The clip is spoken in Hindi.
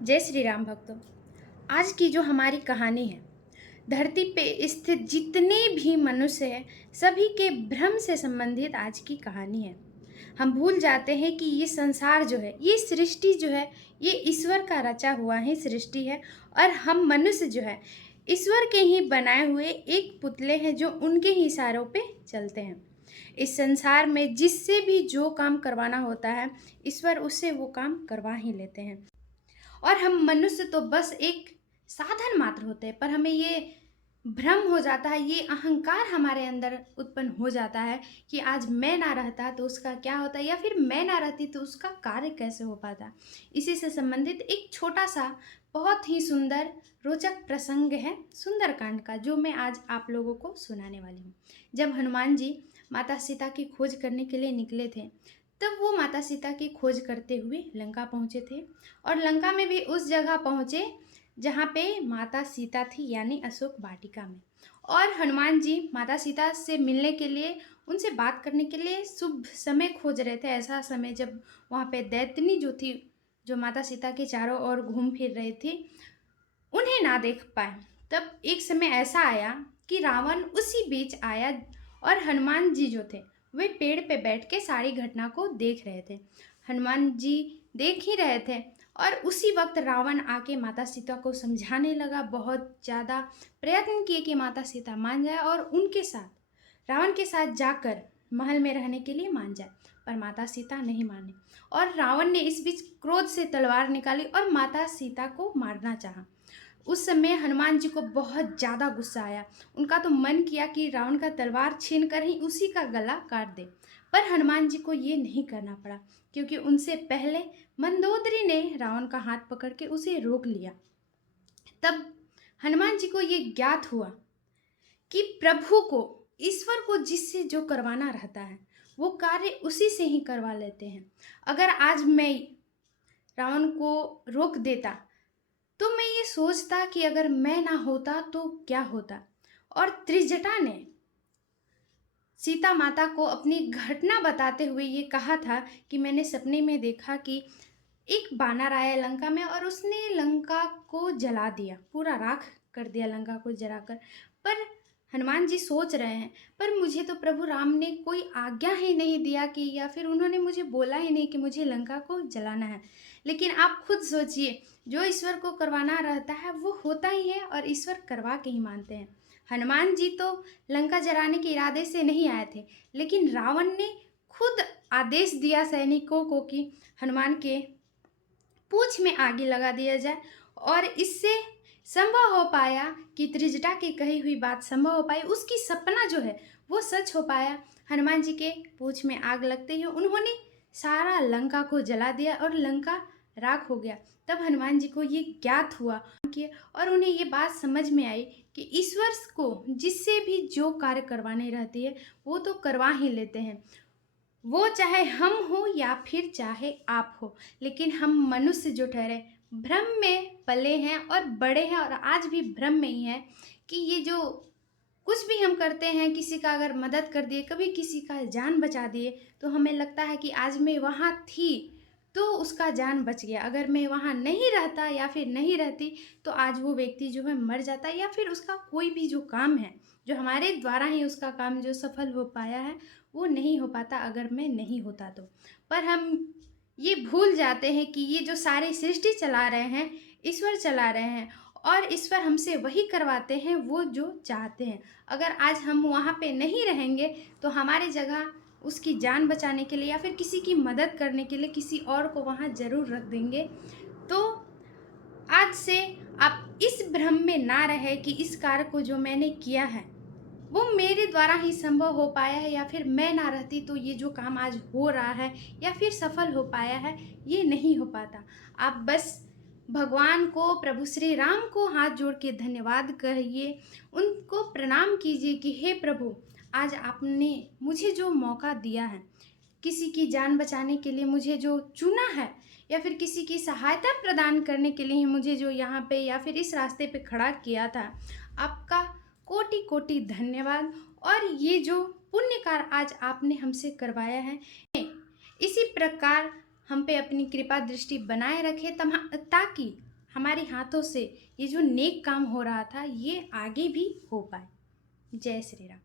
जय श्री राम भक्तों। आज की जो हमारी कहानी है, धरती पे स्थित जितने भी मनुष्य हैं, सभी के भ्रम से संबंधित आज की कहानी है। हम भूल जाते हैं कि ये संसार जो है, ये सृष्टि जो है, ये ईश्वर का रचा हुआ ही सृष्टि है। और हम मनुष्य जो है, ईश्वर के ही बनाए हुए एक पुतले हैं जो उनके ही इशारों पे चलते हैं। इस संसार में जिससे भी जो काम करवाना होता है, ईश्वर उससे वो काम करवा ही लेते हैं। और हम मनुष्य तो बस एक साधन मात्र होते हैं, पर हमें ये भ्रम हो जाता है, ये अहंकार हमारे अंदर उत्पन्न हो जाता है कि आज मैं ना रहता तो उसका क्या होता, या फिर मैं ना रहती तो उसका कार्य कैसे हो पाता। इसी से संबंधित एक छोटा सा बहुत ही सुंदर रोचक प्रसंग है सुंदरकांड का, जो मैं आज आप लोगों को सुनाने वाली हूँ। जब हनुमान जी माता सीता की खोज करने के लिए निकले थे, तब वो माता सीता की खोज करते हुए लंका पहुँचे थे। और लंका में भी उस जगह पहुँचे जहाँ पे माता सीता थी, यानी अशोक वाटिका में। और हनुमान जी माता सीता से मिलने के लिए, उनसे बात करने के लिए शुभ समय खोज रहे थे। ऐसा समय जब वहाँ पे दैत्यनी जो थी, जो माता सीता के चारों ओर घूम फिर रही थी, उन्हें ना देख पाए। तब एक समय ऐसा आया कि रावण उसी बीच आया, और हनुमान जी जो थे वे पेड़ पे बैठ के सारी घटना को देख रहे थे। हनुमान जी देख ही रहे थे, और उसी वक्त रावण आके माता सीता को समझाने लगा। बहुत ज़्यादा प्रयत्न किए कि माता सीता मान जाए और उनके साथ, रावण के साथ जाकर महल में रहने के लिए मान जाए। पर माता सीता नहीं माने, और रावण ने इस बीच क्रोध से तलवार निकाली और माता सीता को मारना चाहा। उस समय हनुमान जी को बहुत ज़्यादा गुस्सा आया। उनका तो मन किया कि रावण का तलवार छीन कर ही उसी का गला काट दे। पर हनुमान जी को ये नहीं करना पड़ा, क्योंकि उनसे पहले मंदोदरी ने रावण का हाथ पकड़ के उसे रोक लिया। तब हनुमान जी को ये ज्ञात हुआ कि प्रभु को, ईश्वर को जिससे जो करवाना रहता है, वो कार्य उसी से ही करवा लेते हैं। अगर आज मैं रावण को रोक देता, तो मैं ये सोचता कि अगर मैं ना होता तो क्या होता। और त्रिजटा ने सीता माता को अपनी घटना बताते हुए ये कहा था कि मैंने सपने में देखा कि एक बानर आया लंका में, और उसने लंका को जला दिया, पूरा राख कर दिया लंका को जलाकर। पर हनुमान जी सोच रहे हैं, पर मुझे तो प्रभु राम ने कोई आज्ञा ही नहीं दिया कि, या फिर उन्होंने मुझे बोला ही नहीं कि मुझे लंका को जलाना है। लेकिन आप खुद सोचिए, जो ईश्वर को करवाना रहता है वो होता ही है, और ईश्वर करवा के ही मानते हैं। हनुमान जी तो लंका जलाने के इरादे से नहीं आए थे, लेकिन रावण ने खुद आदेश दिया सैनिकों को कि हनुमान के पूंछ में आगे लगा दिया जाए, और इससे संभव हो पाया कि त्रिजटा की कही हुई बात संभव हो पाई, उसकी सपना जो है वो सच हो पाया। हनुमान जी के पूंछ में आग लगते ही उन्होंने सारा लंका को जला दिया और लंका राख हो गया। तब हनुमान जी को ये ज्ञात हुआ कि, और उन्हें ये बात समझ में आई कि ईश्वर को जिससे भी जो कार्य करवाने रहती है वो तो करवा ही लेते हैं। वो चाहे हम हो या फिर चाहे आप हो, लेकिन हम मनुष्य जो ठहरे भ्रम में पले हैं और बड़े हैं, और आज भी भ्रम में ही है कि ये जो कुछ भी हम करते हैं, किसी का अगर मदद कर दिए, कभी किसी का जान बचा दिए, तो हमें लगता है कि आज मैं वहाँ थी तो उसका जान बच गया। अगर मैं वहाँ नहीं रहता या फिर नहीं रहती, तो आज वो व्यक्ति जो है मर जाता, या फिर उसका कोई भी जो काम है, जो हमारे द्वारा ही उसका काम जो सफल हो पाया है, वो नहीं हो पाता अगर मैं नहीं होता तो। पर हम ये भूल जाते हैं कि ये जो सारी सृष्टि चला रहे हैं, ईश्वर चला रहे हैं, और ईश्वर हमसे वही करवाते हैं वो जो चाहते हैं। अगर आज हम वहाँ पे नहीं रहेंगे, तो हमारी जगह उसकी जान बचाने के लिए या फिर किसी की मदद करने के लिए किसी और को वहाँ ज़रूर रख देंगे। तो आज से आप इस भ्रम में ना रहे कि इस कार्य को जो मैंने किया है वो मेरे द्वारा ही संभव हो पाया है, या फिर मैं ना रहती तो ये जो काम आज हो रहा है या फिर सफल हो पाया है, ये नहीं हो पाता। आप बस भगवान को, प्रभु श्री राम को हाथ जोड़ के धन्यवाद कहिए, उनको प्रणाम कीजिए कि हे प्रभु, आज आपने मुझे जो मौका दिया है, किसी की जान बचाने के लिए मुझे जो चुना है, या फिर किसी की सहायता प्रदान करने के लिए मुझे जो यहाँ पे या फिर इस रास्ते पे खड़ा किया था, आपका कोटि कोटि धन्यवाद। और ये जो पुण्य कार्य आज आपने हमसे करवाया है, इसी प्रकार हम पे अपनी कृपा दृष्टि बनाए रखे, ताकि हमारे हाथों से ये जो नेक काम हो रहा था ये आगे भी हो पाए। जय श्री राम।